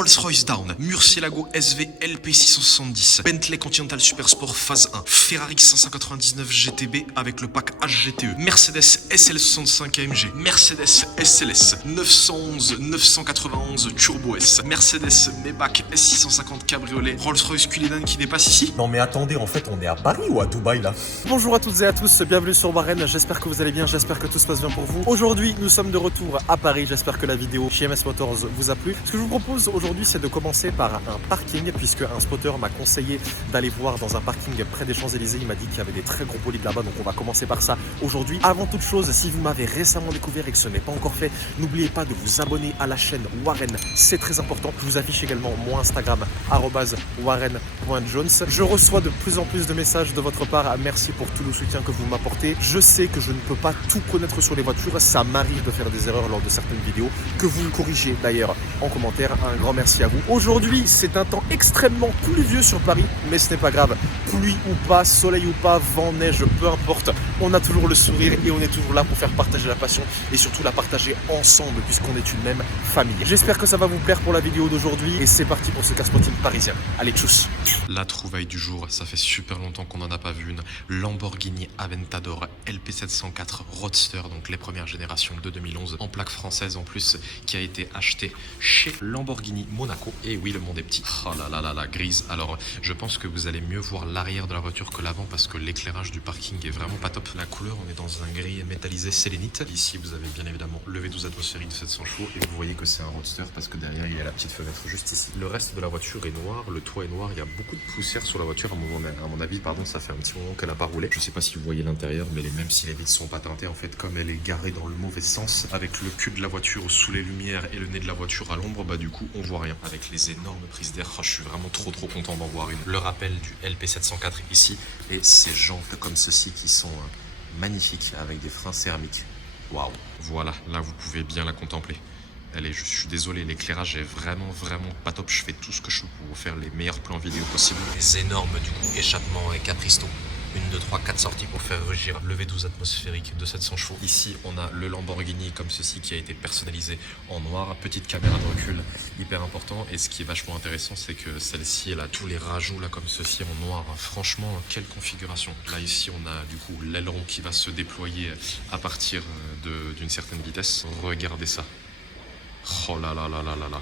Rolls-Royce Down, Murcielago SV LP670, Bentley Continental Supersport Phase 1, Ferrari 599 GTB avec le pack HGTE, Mercedes SL65 AMG, Mercedes SLS 911 991 Turbo S, Mercedes Maybach S650 Cabriolet, Rolls-Royce Cullinan qui dépasse ici. Non mais attendez, en fait on est à Paris ou à Dubaï là? Bonjour à toutes et à tous, bienvenue sur Warren, j'espère que vous allez bien, j'espère que tout se passe bien pour vous. Aujourd'hui nous sommes de retour à Paris, j'espère que la vidéo chez MS Motors vous a plu. Ce que je vous propose aujourd'hui c'est de commencer par un parking, puisque un spotter m'a conseillé d'aller voir dans un parking près des Champs-Élysées. Il m'a dit qu'il y avait des très gros bolides là-bas, donc on va commencer par ça aujourd'hui. Avant toute chose, si vous m'avez récemment découvert et que ce n'est pas encore fait, n'oubliez pas de vous abonner à la chaîne Warren, c'est très important. Je vous affiche également mon Instagram @warren.jones. Je reçois de plus en plus de messages de votre part, merci pour tout le soutien que vous m'apportez. Je sais que je ne peux pas tout connaître sur les voitures, ça m'arrive de faire des erreurs lors de certaines vidéos, que vous corrigez d'ailleurs en commentaire. Un grand merci à vous. Aujourd'hui, c'est un temps extrêmement pluvieux sur Paris, mais ce n'est pas grave. Pluie ou pas, soleil ou pas, vent, neige, peu importe. On a toujours le sourire et on est toujours là pour faire partager la passion et surtout la partager ensemble puisqu'on est une même famille. J'espère que ça va vous plaire pour la vidéo d'aujourd'hui et c'est parti pour ce casse-potine parisien. Allez, tchuss! La trouvaille du jour, ça fait super longtemps qu'on n'en a pas vu une. Lamborghini Aventador LP704 Roadster, donc les premières générations de 2011, en plaque française en plus, qui a été achetée chez Lamborghini Monaco. Et oui, le monde est petit. Oh là là là là, grise. Alors, je pense que vous allez mieux voir l'arrière de la voiture que l'avant parce que l'éclairage du parking est vraiment pas top. La couleur, on est dans un gris métallisé sélénite. Ici, vous avez bien évidemment le V12 atmosphérique de 700 chevaux et vous voyez que c'est un Roadster parce que derrière, il y a la petite fenêtre juste ici. Le reste de la voiture est noir, le toit est noir, il y a beaucoup de poussière sur la voiture. À mon avis, pardon, ça fait un petit moment qu'elle n'a pas roulé. Je sais pas si vous voyez l'intérieur, mais même si les vitres sont pas teintées, en fait, comme elle est garée dans le mauvais sens, avec le cul de la voiture sous les lumières et le nez de la voiture à l'ombre, bah du coup, on voit rien. Avec les énormes prises d'air, je suis vraiment trop content d'en voir une. Le rappel du LP704 ici et ces jantes comme ceci qui sont magnifiques avec des freins céramiques. Waouh! Voilà, là vous pouvez bien la contempler. Je suis désolé, l'éclairage est vraiment pas top. Je fais tout ce que je peux pour vous faire les meilleurs plans vidéo possibles. Les énormes du coup échappements et capristo. 1, 2, 3, 4 sorties pour faire rugir le V12 atmosphérique de 700 chevaux. Ici, on a le Lamborghini comme ceci qui a été personnalisé en noir. Petite caméra de recul, hyper important. Et ce qui est vachement intéressant, c'est que celle-ci, elle a tous les rajouts là comme ceci en noir. Franchement, quelle configuration. Là, ici, on a du coup l'aileron qui va se déployer à partir d'une certaine vitesse. Regardez ça. Oh là là là là là là.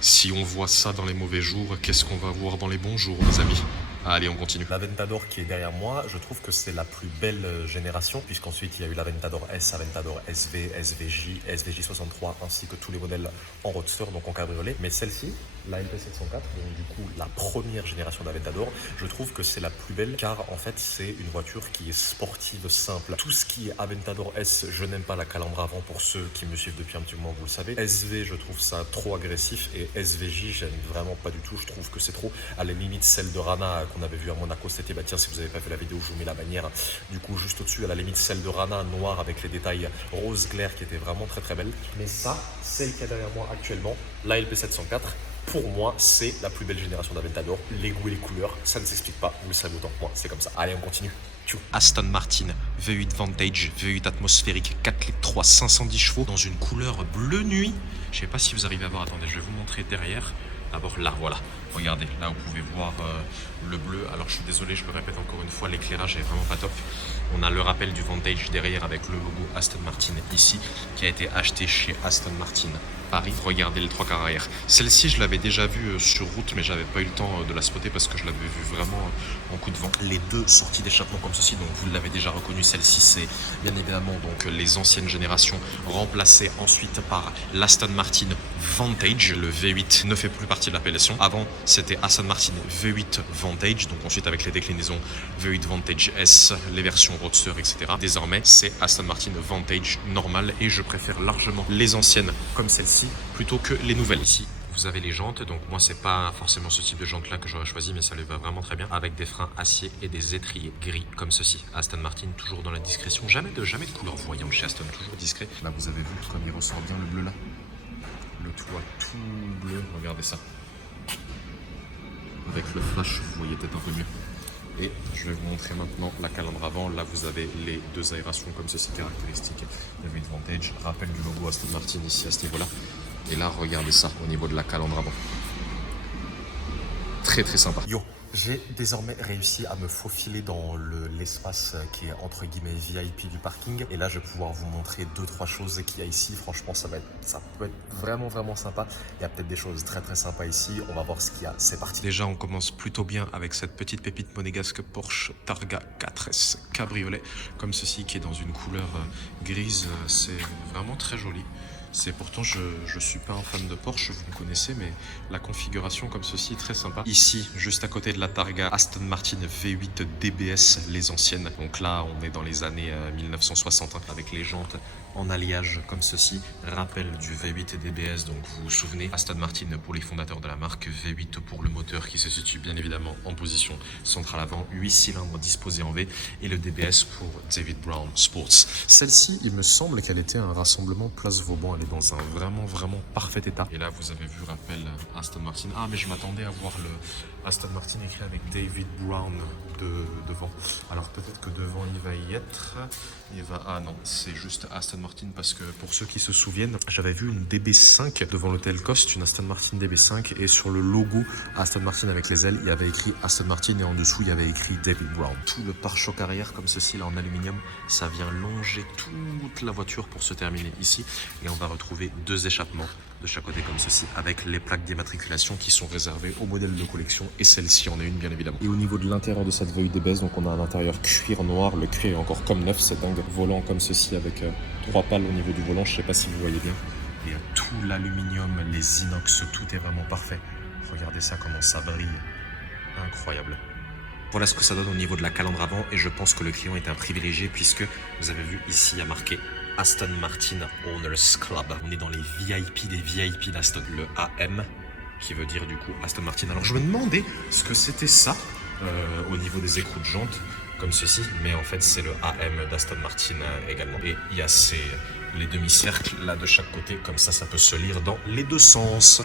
Si on voit ça dans les mauvais jours, qu'est-ce qu'on va voir dans les bons jours, mes amis? Allez, on continue. L'Aventador qui est derrière moi, je trouve que c'est la plus belle génération, puisqu'ensuite il y a eu l'Aventador S, Aventador SV, SVJ, SVJ63, ainsi que tous les modèles en roadster, donc en cabriolet. Mais celle-ci, la LP704, donc du coup la première génération d'Aventador, je trouve que c'est la plus belle, car en fait c'est une voiture qui est sportive, simple. Tout ce qui est Aventador S, je n'aime pas la calandre avant, pour ceux qui me suivent depuis un petit moment, vous le savez. SV, je trouve ça trop agressif, et SVJ, j'aime vraiment pas du tout, je trouve que c'est trop. À la limite, celle de Rana qu'on avait vu à Monaco, c'était, bah tiens, si vous n'avez pas vu la vidéo, je vous mets la bannière, du coup juste au-dessus, à la limite celle de Rana, noire avec les détails rose clair qui était vraiment très belle. Mais ça, celle qui est derrière moi actuellement, la LP704, pour moi, c'est la plus belle génération d'Aventador. Les goûts et les couleurs, ça ne s'explique pas, vous le savez autant que moi, c'est comme ça. Allez, on continue. Aston Martin V8 Vantage, V8 atmosphérique, 4 litres 3, 510 chevaux, dans une couleur bleu nuit. Je sais pas si vous arrivez à voir, attendez, je vais vous montrer derrière. D'abord là, voilà, regardez, là vous pouvez voir le bleu. Alors je suis désolé, je me répète encore une fois, l'éclairage est vraiment pas top. On a le rappel du Vantage derrière avec le logo Aston Martin ici, qui a été acheté chez Aston Martin Paris. Regardez les 3 quarts arrière. Celle-ci, je l'avais déjà vue sur route, mais j'avais pas eu le temps de la spotter parce que je l'avais vue vraiment en coup de vent. Les deux sorties d'échappement comme ceci, donc vous l'avez déjà reconnu, celle-ci c'est bien évidemment donc les anciennes générations, remplacées ensuite par l'Aston Martin Vantage. Le V8 ne fait plus partie de l'appellation. Avant, c'était Aston Martin V8 Vantage, donc ensuite avec les déclinaisons V8 Vantage S, les versions Roadster, etc. Désormais, c'est Aston Martin Vantage normal et je préfère largement les anciennes comme celle-ci plutôt que les nouvelles. Ici, vous avez les jantes, donc moi c'est pas forcément ce type de jante là que j'aurais choisi, mais ça lui va vraiment très bien, avec des freins acier et des étriers gris comme ceci. Aston Martin toujours dans la discrétion, jamais de couleur voyante chez Aston, toujours discret. Là vous avez vu comme il ressort bien le bleu là, le toit tout bleu, regardez ça. Avec le flash, vous voyez peut-être un peu mieux. Et je vais vous montrer maintenant la calandre avant. Là, vous avez les deux aérations comme ceci caractéristiques. Le V8 Vantage, rappel du logo Aston Martin ici à ce niveau-là. Et là, regardez ça au niveau de la calandre avant. Très très sympa. Yo, j'ai désormais réussi à me faufiler dans l'espace qui est entre guillemets VIP du parking. Et là, je vais pouvoir vous montrer 2-3 choses qu'il y a ici. Franchement, ça peut être vraiment sympa. Il y a peut-être des choses très sympas ici. On va voir ce qu'il y a. C'est parti. Déjà, on commence plutôt bien avec cette petite pépite monégasque Porsche Targa 4S Cabriolet, comme ceci, qui est dans une couleur grise. C'est vraiment très joli. Pourtant, je suis pas un fan de Porsche, vous me connaissez, mais la configuration comme ceci est très sympa. Ici, juste à côté de la Targa, Aston Martin V8 DBS, les anciennes. Donc là, on est dans les années 1960, avec les jantes en alliage comme ceci. Rappel du V8 DBS, donc vous vous souvenez, Aston Martin pour les fondateurs de la marque, V8 pour le moteur qui se situe bien évidemment en position centrale avant, 8 cylindres disposés en V, et le DBS pour David Brown Sports. Celle-ci, il me semble qu'elle était un rassemblement Place Vauban. Elle est dans un vraiment parfait état. Et là, vous avez vu, rappel Aston Martin. Ah, mais je m'attendais à voir le Aston Martin écrit avec David Brown devant. Alors peut-être que devant, il va y être. Ah non, c'est juste Aston Martin, parce que pour ceux qui se souviennent, j'avais vu une DB5 devant l'hôtel Coste, une Aston Martin DB5, et sur le logo Aston Martin avec les ailes, il y avait écrit Aston Martin et en dessous, il y avait écrit David Brown. Tout le pare-choc arrière comme ceci, là en aluminium, ça vient longer toute la voiture pour se terminer ici. Et on va retrouver 2 échappements de chaque côté comme ceci, avec les plaques d'immatriculation qui sont réservées au modèle de collection, et celle-ci en est une bien évidemment. Et au niveau de l'intérieur de cette V8 DBS, donc on a un intérieur cuir noir, le cuir est encore comme neuf, c'est dingue. Volant comme ceci avec 3 pales au niveau du volant, je sais pas si vous voyez bien. Et tout l'aluminium, les inox, tout est vraiment parfait. Regardez ça, comment ça brille. Incroyable. Voilà ce que ça donne au niveau de la calandre avant, et je pense que le client est un privilégié puisque vous avez vu ici, il y a marqué Aston Martin Owners Club. On est dans les VIP des VIP d'Aston, le AM, qui veut dire du coup Aston Martin. Alors je me demandais ce que c'était ça au niveau des écrous de jantes, comme ceci, mais en fait c'est le AM d'Aston Martin également. Et il y a les demi-cercles là de chaque côté, comme ça peut se lire dans les 2 sens.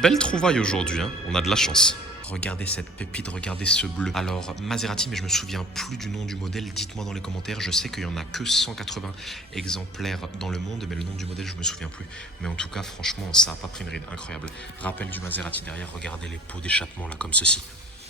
Belle trouvaille aujourd'hui, hein, on a de la chance. Regardez cette pépite, regardez ce bleu. Alors, Maserati, mais je me souviens plus du nom du modèle. Dites-moi dans les commentaires. Je sais qu'il y en a que 180 exemplaires dans le monde, mais le nom du modèle, je me souviens plus. Mais en tout cas, franchement, ça n'a pas pris une ride. Incroyable. Rappel du Maserati derrière. Regardez les pots d'échappement là, comme ceci.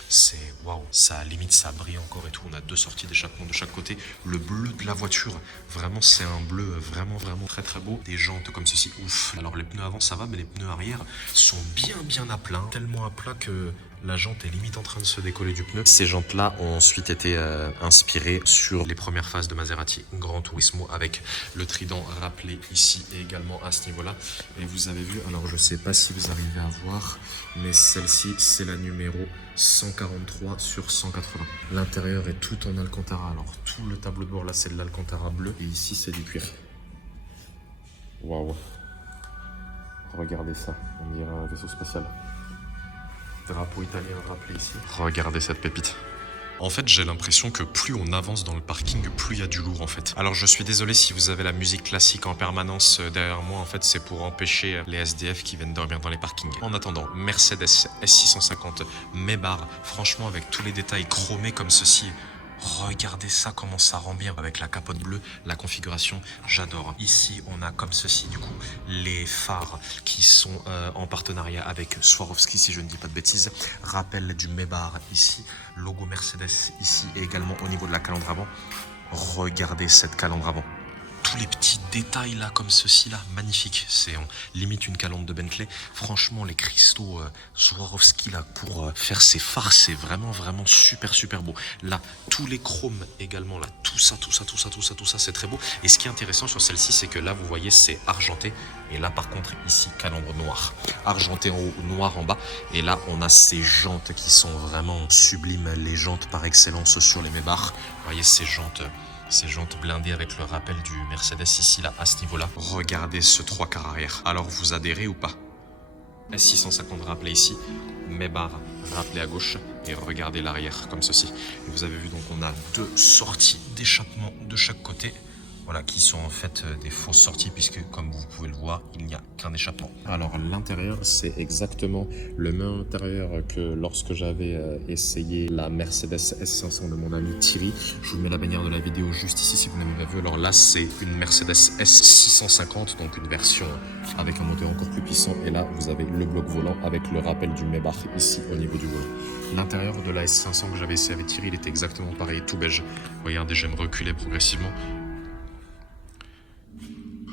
C'est waouh, ça limite, ça brille encore et tout. On a 2 sorties d'échappement de chaque côté. Le bleu de la voiture, vraiment, c'est un bleu vraiment très beau. Des jantes comme ceci, ouf. Alors les pneus avant ça va, mais les pneus arrière sont bien à plat. Tellement à plat que la jante est limite en train de se décoller du pneu. Ces jantes-là ont ensuite été inspirées sur les premières phases de Maserati Gran Turismo, avec le trident rappelé ici et également à ce niveau-là. Et vous avez vu, alors je sais pas si vous arrivez à voir, mais celle-ci, c'est la numéro 143 sur 180. L'intérieur est tout en Alcantara. Alors tout le tableau de bord là, c'est de l'Alcantara bleu, et ici c'est du cuir. Waouh. Regardez ça, on dirait un vaisseau spatial. Drapeau italien rappelé ici. Regardez cette pépite. En fait, j'ai l'impression que plus on avance dans le parking, plus il y a du lourd en fait. Alors je suis désolé si vous avez la musique classique en permanence derrière moi, en fait c'est pour empêcher les SDF qui viennent dormir dans les parkings. En attendant, Mercedes S650 Maybach, franchement avec tous les détails chromés comme ceci, regardez ça, comment ça rend bien avec la capote bleue, la configuration, j'adore. Ici, on a comme ceci, du coup, les phares qui sont en partenariat avec Swarovski, si je ne dis pas de bêtises. Rappel du Maybach ici, logo Mercedes ici, et également au niveau de la calandre avant. Regardez cette calandre avant. Tous les petits détails là comme ceci là, magnifique. C'est limite une calandre de Bentley. Franchement, les cristaux Swarovski là pour faire ces phares, c'est vraiment super beau. Là, tous les chromes également là, tout ça, c'est très beau. Et ce qui est intéressant sur celle-ci, c'est que là vous voyez c'est argenté, et là par contre ici calandre noire, argenté en haut, noir en bas. Et là on a ces jantes qui sont vraiment sublimes, les jantes par excellence sur les Maybach. Vous voyez ces jantes blindées avec le rappel du Mercedes ici, là, à ce niveau-là. Regardez ce 3 quarts arrière. Alors, vous adhérez ou pas? S650 rappelé ici, Maybach rappelé à gauche, et regardez l'arrière, comme ceci. Et vous avez vu, donc, on a 2 sorties d'échappement de chaque côté. Voilà, qui sont en fait des fausses sorties puisque comme vous pouvez le voir, il n'y a qu'un échappement. Alors l'intérieur, c'est exactement le même intérieur que lorsque j'avais essayé la Mercedes S500 de mon ami Thierry. Je vous mets la bannière de la vidéo juste ici si vous n'avez pas vu. Alors là, c'est une Mercedes S650, donc une version avec un moteur encore plus puissant. Et là, vous avez le bloc volant avec le rappel du Maybach ici au niveau du volant. L'intérieur de la S500 que j'avais essayé avec Thierry, il était exactement pareil, tout beige. Regardez, j'aime reculer progressivement.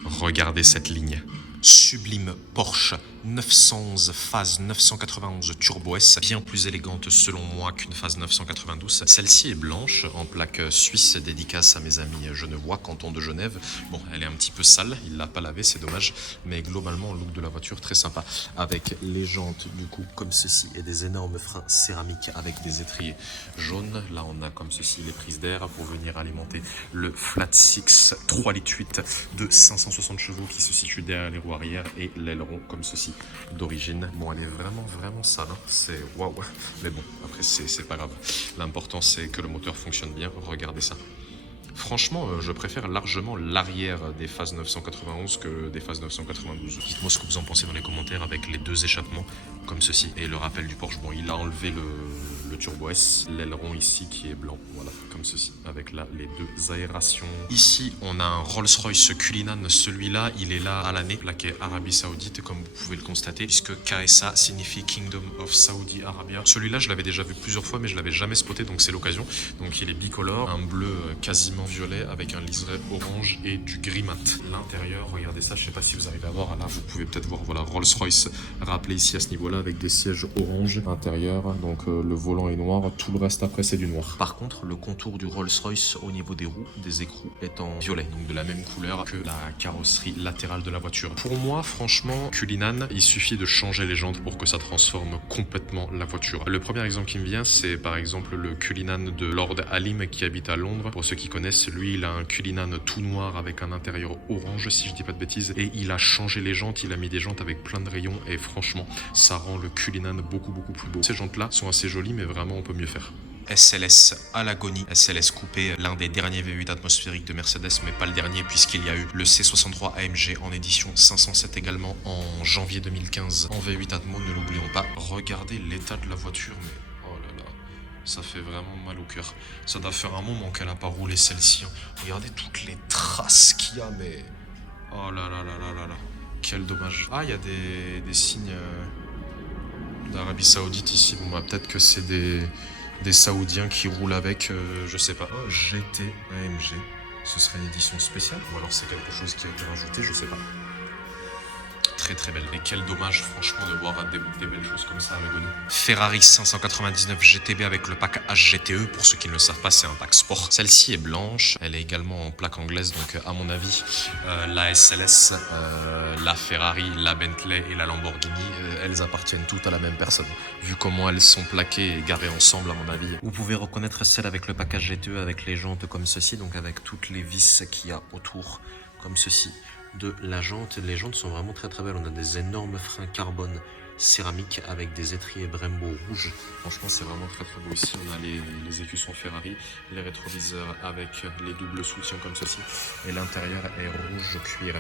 Regardez cette ligne. Sublime Porsche 911 phase 991 Turbo S, bien plus élégante selon moi qu'une phase 992. Celle-ci est blanche en plaque suisse, dédicace à mes amis genevois, canton de Genève. Bon, elle est un petit peu sale, il l'a pas lavée, c'est dommage, mais globalement, le look de la voiture très sympa, avec les jantes du coup comme ceci et des énormes freins céramiques avec des étriers jaunes. Là, on a comme ceci les prises d'air pour venir alimenter le Flat Six 3 litres 8 de 560 chevaux qui se situe derrière les roues arrière et l'aileron comme ceci d'origine. Bon, elle est vraiment sale, hein. C'est waouh, mais bon, après c'est pas grave. L'important c'est que le moteur fonctionne bien. Regardez ça. Franchement, je préfère largement l'arrière des phases 991 que des phases 992. Dites-moi ce que vous en pensez dans les commentaires avec les deux échappements comme ceci et le rappel du Porsche. Bon, il a enlevé le Turbo S, l'aileron ici qui est blanc, voilà, comme ceci, avec là les deux aérations. Ici, on a un Rolls-Royce Cullinan, celui-là, il est là à l'année, plaqué Arabie Saoudite, comme vous pouvez le constater, puisque KSA signifie Kingdom of Saudi Arabia. Celui-là, je l'avais déjà vu plusieurs fois, mais je l'avais jamais spoté, donc c'est l'occasion. Donc il est bicolore, un bleu quasiment violet, avec un liseré orange et du gris mat. L'intérieur, regardez ça, je sais pas si vous arrivez à voir, là vous pouvez peut-être voir, voilà, Rolls-Royce rappelé ici à ce niveau-là, avec des sièges orange intérieur, donc le volant est noir, tout le reste après c'est du noir. Par contre, le contour du Rolls-Royce au niveau des roues, des écrous, est en violet, donc de la même couleur que la carrosserie latérale de la voiture. Pour moi, franchement, Cullinan, il suffit de changer les jantes pour que ça transforme complètement la voiture. Le premier exemple qui me vient, c'est par exemple le Cullinan de Lord Halim qui habite à Londres. Pour ceux qui connaissent, lui, il a un Cullinan tout noir avec un intérieur orange, si je dis pas de bêtises, et il a changé les jantes, il a mis des jantes avec plein de rayons, et franchement, ça rend le Cullinan beaucoup plus beau. Ces jantes-là sont assez jolies, mais vraiment, on peut mieux faire. SLS à l'agonie, SLS coupé, l'un des derniers V8 atmosphériques de Mercedes, mais pas le dernier puisqu'il y a eu le C63 AMG en édition 507 également en janvier 2015 en V8 Atmo, ne l'oublions pas. Regardez l'état de la voiture, mais oh là là, ça fait vraiment mal au cœur. Ça doit faire un moment qu'elle n'a pas roulé celle-ci. Regardez toutes les traces qu'il y a, mais oh là là là là là là, quel dommage. Ah, il y a des signes d'Arabie Saoudite ici, bon bah peut-être que c'est des Saoudiens qui roulent avec, je sais pas. Oh, GT AMG, ce serait une édition spéciale ou alors c'est quelque chose qui a été rajouté, je sais pas. Très belle, mais quel dommage franchement de voir des belles choses comme ça à l'agonie. Ferrari 599 GTB avec le pack HGTE, pour ceux qui ne le savent pas c'est un pack sport. Celle-ci est blanche, elle est également en plaque anglaise, donc à mon avis la SLS, la Ferrari, la Bentley et la Lamborghini, elles appartiennent toutes à la même personne. Vu comment elles sont plaquées et garées ensemble à mon avis. Vous pouvez reconnaître celle avec le pack HGTE avec les jantes comme ceci, donc avec toutes les vis qu'il y a autour comme ceci de la jante. Les jantes sont vraiment très belles. On a des énormes freins carbone céramique avec des étriers Brembo rouges. Franchement, c'est vraiment très beau. Ici, on a les écussons Ferrari, les rétroviseurs avec les doubles soutiens comme ceci. Et l'intérieur est rouge cuir.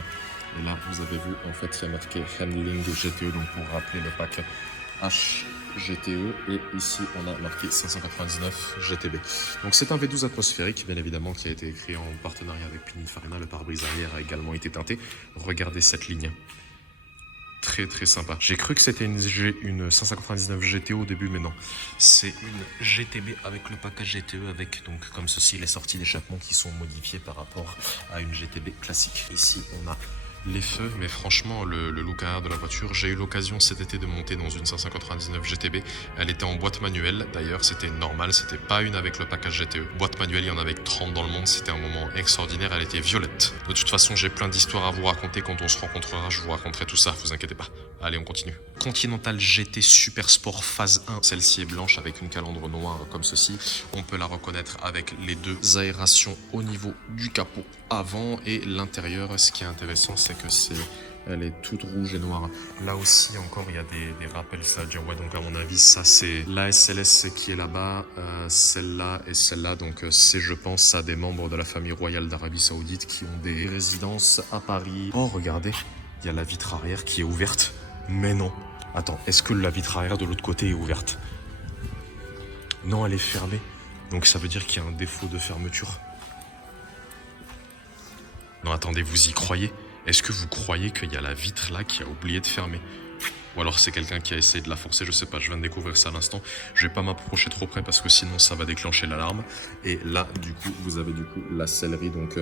Et là, vous avez vu, en fait, il y a marqué Handling GTE, donc pour rappeler le pack HGTE, et ici on a marqué 599 GTB. Donc c'est un V12 atmosphérique bien évidemment qui a été écrit en partenariat avec Pininfarina. Le pare-brise arrière a également été teinté. Regardez cette ligne. Très sympa. J'ai cru que c'était une 599 GTO au début, mais non. C'est une GTB avec le package GTE, avec donc comme ceci les sorties d'échappement qui sont modifiées par rapport à une GTB classique. Ici on a les feux, mais franchement le look arrière de la voiture, j'ai eu l'occasion cet été de monter dans une 599 GTB. Elle était en boîte manuelle, d'ailleurs c'était normal, c'était pas une avec le package GTE. Boîte manuelle, il y en avait 30 dans le monde, c'était un moment extraordinaire, elle était violette. De toute façon, j'ai plein d'histoires à vous raconter quand on se rencontrera, je vous raconterai tout ça, vous inquiétez pas. Allez, on continue. Continental GT Super Sport phase 1, celle-ci est blanche avec une calandre noire comme ceci. On peut la reconnaître avec les deux aérations au niveau du capot avant et l'intérieur. Ce qui est intéressant, c'est que c'est Elle est toute rouge et noire. Là aussi, encore, il y a des rappels. Ça veut dire, ouais, donc à mon avis, ça c'est la SLS qui est là-bas, celle-là et celle-là. Donc c'est, je pense, à des membres de la famille royale d'Arabie Saoudite qui ont des résidences à Paris. Oh, regardez, il y a la vitre arrière qui est ouverte. Mais non. Attends, est-ce que la vitre arrière de l'autre côté est ouverte? Non, elle est fermée. Donc ça veut dire qu'il y a un défaut de fermeture. Non, attendez, vous y croyez? Est-ce que vous croyez qu'il y a la vitre là qui a oublié de fermer? Ou alors c'est quelqu'un qui a essayé de la forcer, je sais pas, je viens de découvrir ça à l'instant. Je vais pas m'approcher trop près parce que sinon ça va déclencher l'alarme. Et là, du coup, vous avez du coup la sellerie, donc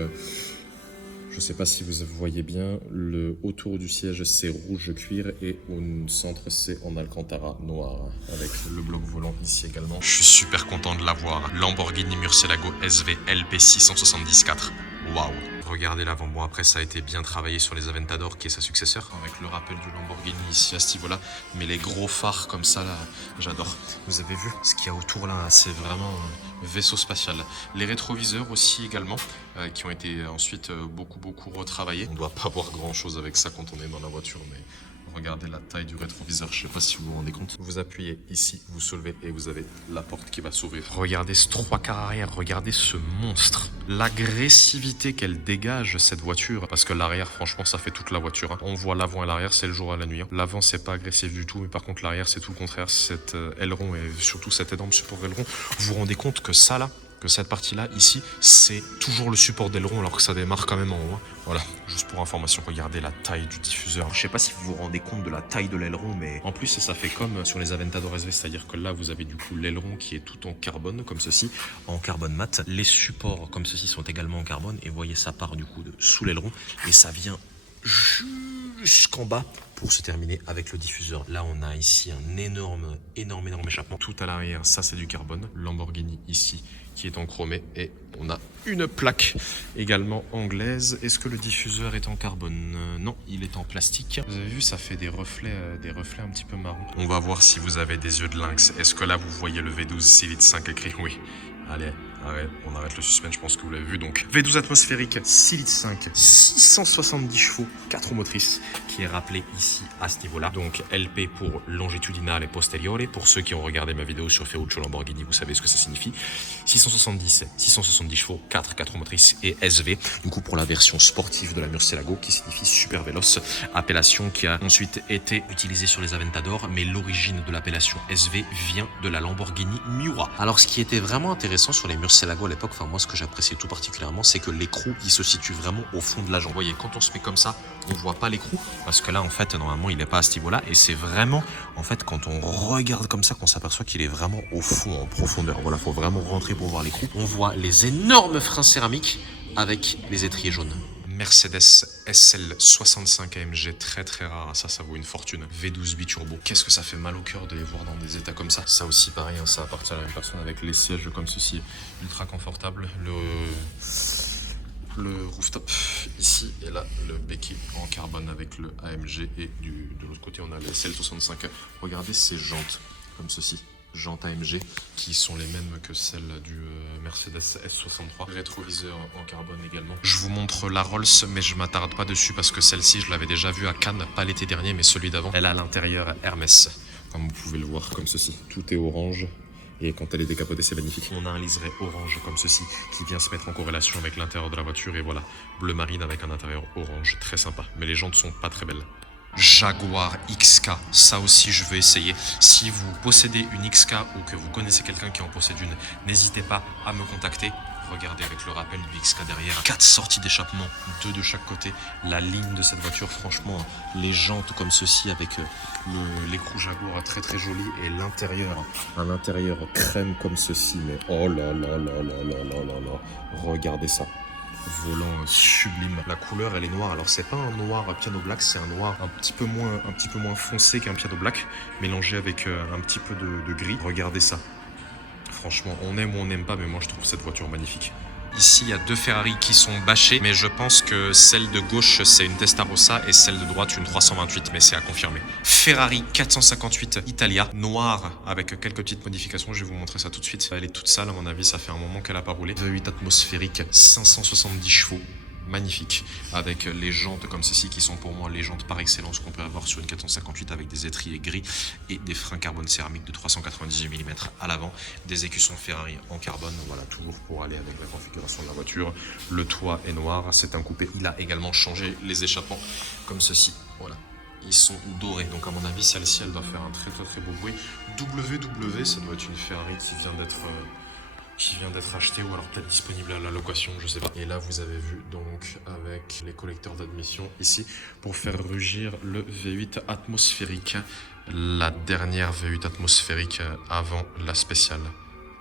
je sais pas si vous voyez bien, le autour du siège c'est rouge cuir et au centre c'est en alcantara noir avec le bloc volant ici également. Je suis super content de l'avoir. Lamborghini Murcielago SV LP 674. Waouh! Regardez l'avant. Bon, après, ça a été bien travaillé sur les Aventador, qui est sa successeur, avec le rappel du Lamborghini ici à ce niveau-là. Mais les gros phares comme ça, là, j'adore. Vous avez vu ce qu'il y a autour là? C'est vraiment un vaisseau spatial. Les rétroviseurs aussi également, qui ont été ensuite beaucoup retravaillés. On ne doit pas voir grand-chose avec ça quand on est dans la voiture, mais regardez la taille du rétroviseur, je sais pas si vous vous rendez compte. Vous appuyez ici, vous soulevez et vous avez la porte qui va s'ouvrir. Regardez ce 3/4 arrière, regardez ce monstre. L'agressivité qu'elle dégage cette voiture, parce que l'arrière franchement ça fait toute la voiture. Hein. On voit l'avant et l'arrière, c'est le jour et la nuit. Hein. L'avant c'est pas agressif du tout, mais par contre l'arrière c'est tout le contraire. Cet aileron et surtout cet énorme support aileron, vous vous rendez compte que ça là, que cette partie-là, ici, c'est toujours le support d'aileron alors que ça démarre quand même en haut. Voilà, juste pour information, regardez la taille du diffuseur. Je sais pas si vous vous rendez compte de la taille de l'aileron, mais en plus, ça fait comme sur les Aventador SV, c'est-à-dire que là, vous avez du coup l'aileron qui est tout en carbone, comme ceci, en carbone mat. Les supports, comme ceci, sont également en carbone, et vous voyez, ça part du coup de sous l'aileron, et ça vient jusqu'en bas pour se terminer avec le diffuseur. Là, on a ici un énorme échappement. Tout à l'arrière, ça c'est du carbone. Lamborghini ici, qui est en chromé. Et on a une plaque également anglaise. Est-ce que le diffuseur est en carbone? Non, il est en plastique. Vous avez vu, ça fait des reflets un petit peu marron. On va voir si vous avez des yeux de lynx. Est-ce que là, vous voyez le V12 6 litres 5 écrit? Oui. Allez, on arrête le suspense, je pense que vous l'avez vu. Donc, V12 atmosphérique, 6 litres 5, 670 chevaux, 4 roues motrices, qui est rappelé ici à ce niveau-là. Donc, LP pour longitudinale et posteriore. Pour ceux qui ont regardé ma vidéo sur Ferruccio Lamborghini, vous savez ce que ça signifie. 670 chevaux, 4 roues motrices et SV. Du coup, pour la version sportive de la Murcielago, qui signifie super véloce. Appellation qui a ensuite été utilisée sur les Aventador, mais l'origine de l'appellation SV vient de la Lamborghini Miura. Alors, ce qui était vraiment intéressant sur les Murcielago à l'époque, enfin moi ce que j'appréciais tout particulièrement, c'est que l'écrou il se situe vraiment au fond de la jambe. Vous voyez, quand on se met comme ça, on voit pas l'écrou parce que là en fait normalement il est pas à ce niveau-là et c'est vraiment en fait quand on regarde comme ça qu'on s'aperçoit qu'il est vraiment au fond, en profondeur. Voilà, faut vraiment rentrer pour voir l'écrou. On voit les énormes freins céramiques avec les étriers jaunes. Mercedes SL 65 AMG, très rare, ça vaut une fortune. V12 biturbo, qu'est-ce que ça fait mal au cœur de les voir dans des états comme ça. Ça aussi pareil, hein, ça appartient à la même personne avec les sièges comme ceci, ultra confortable. Le rooftop ici et là le béquet en carbone avec le AMG et de l'autre côté on a le SL 65. Regardez ces jantes comme ceci. Jantes AMG qui sont les mêmes que celles du Mercedes S63. Rétroviseur en carbone également. Je vous montre la Rolls mais je m'attarde pas dessus parce que celle-ci je l'avais déjà vue à Cannes, pas l'été dernier mais celui d'avant. Elle a à l'intérieur Hermès comme vous pouvez le voir comme ceci. Tout est orange et quand elle est décapotée c'est magnifique. On a un liseré orange comme ceci qui vient se mettre en corrélation avec l'intérieur de la voiture et voilà. Bleu marine avec un intérieur orange, très sympa. Mais les jantes sont pas très belles. Jaguar XK, ça aussi je veux essayer. Si vous possédez une XK ou que vous connaissez quelqu'un qui en possède une, n'hésitez pas à me contacter. Regardez avec le rappel du XK derrière, 4 sorties d'échappement, 2 de chaque côté. La ligne de cette voiture, franchement, les jantes comme ceci avec l'écrou Jaguar très joli et l'intérieur, un intérieur crème comme ceci. Mais oh là là là là là là là là, regardez ça. Volant sublime. La couleur elle est noire, alors c'est pas un noir piano black, c'est un noir un petit peu moins foncé qu'un piano black, mélangé avec un petit peu de gris. Regardez ça. Franchement, on aime ou on n'aime pas, mais moi je trouve cette voiture magnifique. Ici, il y a 2 Ferrari qui sont bâchées, mais je pense que celle de gauche, c'est une Testarossa et celle de droite, une 328, mais c'est à confirmer. Ferrari 458 Italia, noire, avec quelques petites modifications, je vais vous montrer ça tout de suite. Elle est toute sale, à mon avis, ça fait un moment qu'elle n'a pas roulé. V8 atmosphérique, 570 chevaux. magnifique, avec les jantes comme ceci qui sont pour moi les jantes par excellence qu'on peut avoir sur une 458 avec des étriers gris et des freins carbone céramique de 398 mm à l'avant, des écussons Ferrari en carbone, voilà, toujours pour aller avec la configuration de la voiture. Le toit est noir, c'est un coupé. Il a également changé les échappements comme ceci, voilà. Ils sont dorés, donc à mon avis celle-ci elle doit faire un très beau bruit. WW, ça doit être une Ferrari qui vient d'être acheté ou alors peut-être disponible à la location, je sais pas. Et là vous avez vu donc avec les collecteurs d'admission ici pour faire rugir le V8 atmosphérique, la dernière V8 atmosphérique avant la spéciale.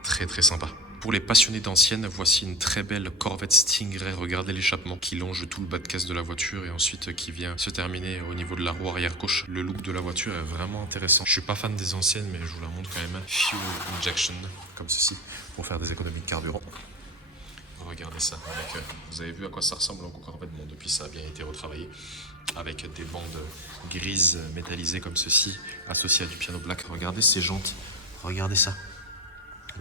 Très sympa. Pour les passionnés d'anciennes, voici une très belle Corvette Stingray. Regardez l'échappement qui longe tout le bas de caisse de la voiture et ensuite qui vient se terminer au niveau de la roue arrière gauche. Le look de la voiture est vraiment intéressant. Je suis pas fan des anciennes, mais je vous la montre quand même. Fuel injection, comme ceci, pour faire des économies de carburant. Regardez ça. Vous avez vu à quoi ça ressemble en Corvette? Bon, depuis ça a bien été retravaillé. Avec des bandes grises métallisées comme ceci, associées à du piano black. Regardez ces jantes. Regardez ça.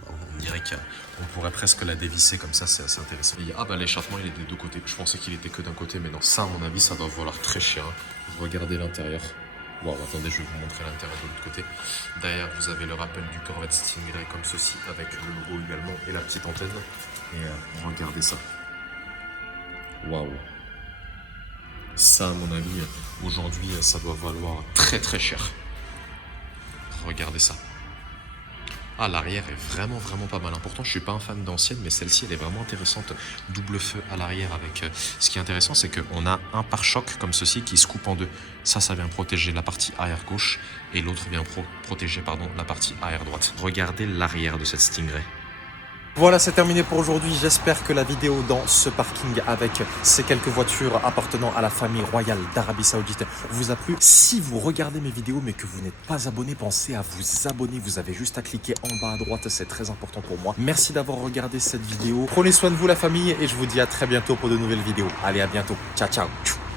On dirait qu'on pourrait presque la dévisser comme ça, c'est assez intéressant. Ah bah l'échappement il est des deux côtés, je pensais qu'il était que d'un côté mais non. Ça à mon avis ça doit valoir très cher. Regardez l'intérieur. Bon attendez, je vais vous montrer l'intérieur de l'autre côté. Derrière vous avez le rappel du Corvette Stingray comme ceci avec le logo également et la petite antenne. Et regardez ça. Waouh. Ça à mon avis aujourd'hui ça doit valoir très cher. Regardez ça. Ah, l'arrière est vraiment pas mal. Pourtant, je suis pas un fan d'ancienne, mais celle-ci, elle est vraiment intéressante. Double feu à l'arrière avec... Ce qui est intéressant, c'est qu'on a un pare-choc comme ceci qui se coupe en deux. Ça vient protéger la partie arrière gauche et l'autre vient protéger la partie arrière droite. Regardez l'arrière de cette Stingray. Voilà, c'est terminé pour aujourd'hui. J'espère que la vidéo dans ce parking avec ces quelques voitures appartenant à la famille royale d'Arabie Saoudite vous a plu. Si vous regardez mes vidéos mais que vous n'êtes pas abonné, pensez à vous abonner. Vous avez juste à cliquer en bas à droite, c'est très important pour moi. Merci d'avoir regardé cette vidéo. Prenez soin de vous la famille et je vous dis à très bientôt pour de nouvelles vidéos. Allez, à bientôt. Ciao.